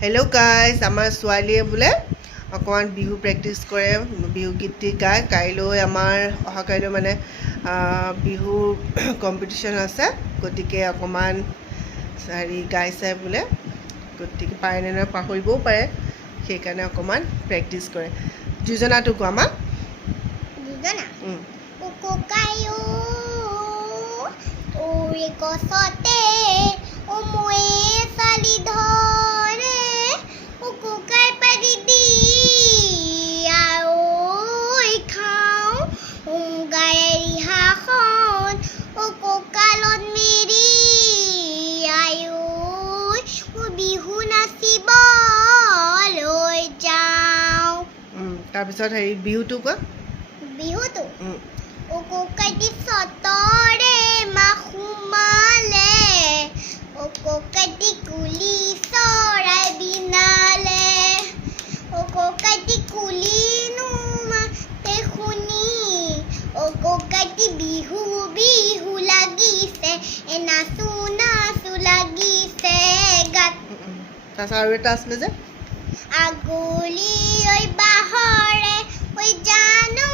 Hello guys, আমাৰ ছোৱালীয়ে বোলে অকমান বিহু প্ৰেক্টিছ কৰে, বিহু গীত গায়। কাইলৈ আমাৰ অহা কাইলৈ মানে বিহু কম্পিটিশ্যন আছে, গতিকে অকমান হেৰি গাইছে বোলে, গতিকে পাৰে নে নহয় পাহৰিবও পাৰে, সেইকাৰণে অকমান প্ৰেক্টিছ কৰে। যোজনাটো কোৱা মা। গছতে উমুৱে চালি ধৰে উকুকাই পাৰি দি আই খাওঁ গাৰে ৰিহাখন উকুকালত মেৰি আয়ো বিহু নাচিব লৈ যাওঁ। তাৰপিছত হেৰি বিহুটো কোৱা। বিহুটো উকুকাই চতৰে মাসুমালে উকুকাই কুলি চৰাই বিনালে উকুকাই কুলি নুমাতে শুনি উকুকাই বিহু বিহু লাগিছে নাচো নাচো লাগিছে গাত। তাৰপিছত আৰু এটা আছিলে যে আগলি ঐ বাহৰে ঐ জানো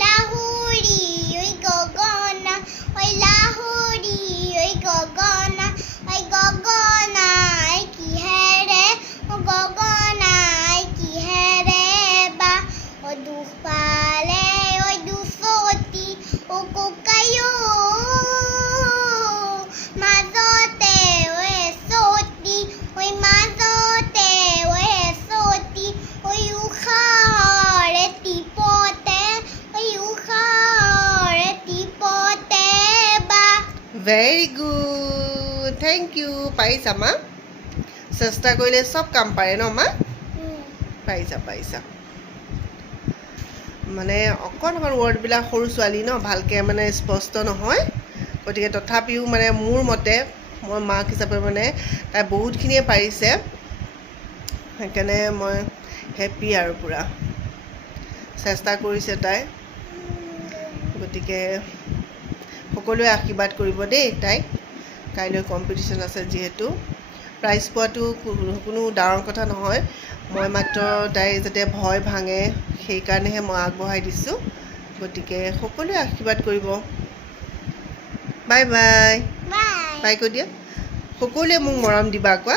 লাহুৰি ঐ গগনা ঐ লাহুৰি ঐ গগনা কিহেৰে গগনা কিহেৰে বা দুফালে ঐ দুচতি উকুকায়ো মাজতে ঐ চতি ঐ মাজতে ঐ চতি ঐ উষাৰে টিপতে ঐ উষাৰে টিপতে বা। Very good, thank you. পাৰিছা মা, চেষ্টা কৰিলে চব কাম পাৰে ন মা। পাৰিছা মানে অকণ ৱৰ্ডবিলাক সৰু ছোৱালী ন, ভালকৈ মানে স্পষ্ট নহয়, গতিকে তথাপিও মানে মোৰ মতে মই মাক হিচাপে মানে তাই বহুতখিনিয়ে পাৰিছে, সেইকাৰণে মই হেপ্পী আৰু পূৰা চেষ্টা কৰিছে তাই। গতিকে সকলোৱে আশীৰ্বাদ কৰিব দেই তাইক, কাইলৈ কম্পিটিশ্যন আছে যিহেতু। প্ৰাইজ পোৱাটো কোনো ডাঙৰ কথা নহয়, মই মাত্ৰ তাই যাতে ভয় ভাঙে সেইকাৰণেহে মই আগবঢ়াই দিছোঁ। গতিকে সকলোৱে আশীৰ্বাদ কৰিব। বাই বাই, বাই কৈ দিয়া। সকলোৱে মোক মৰম দিবা কোৱা।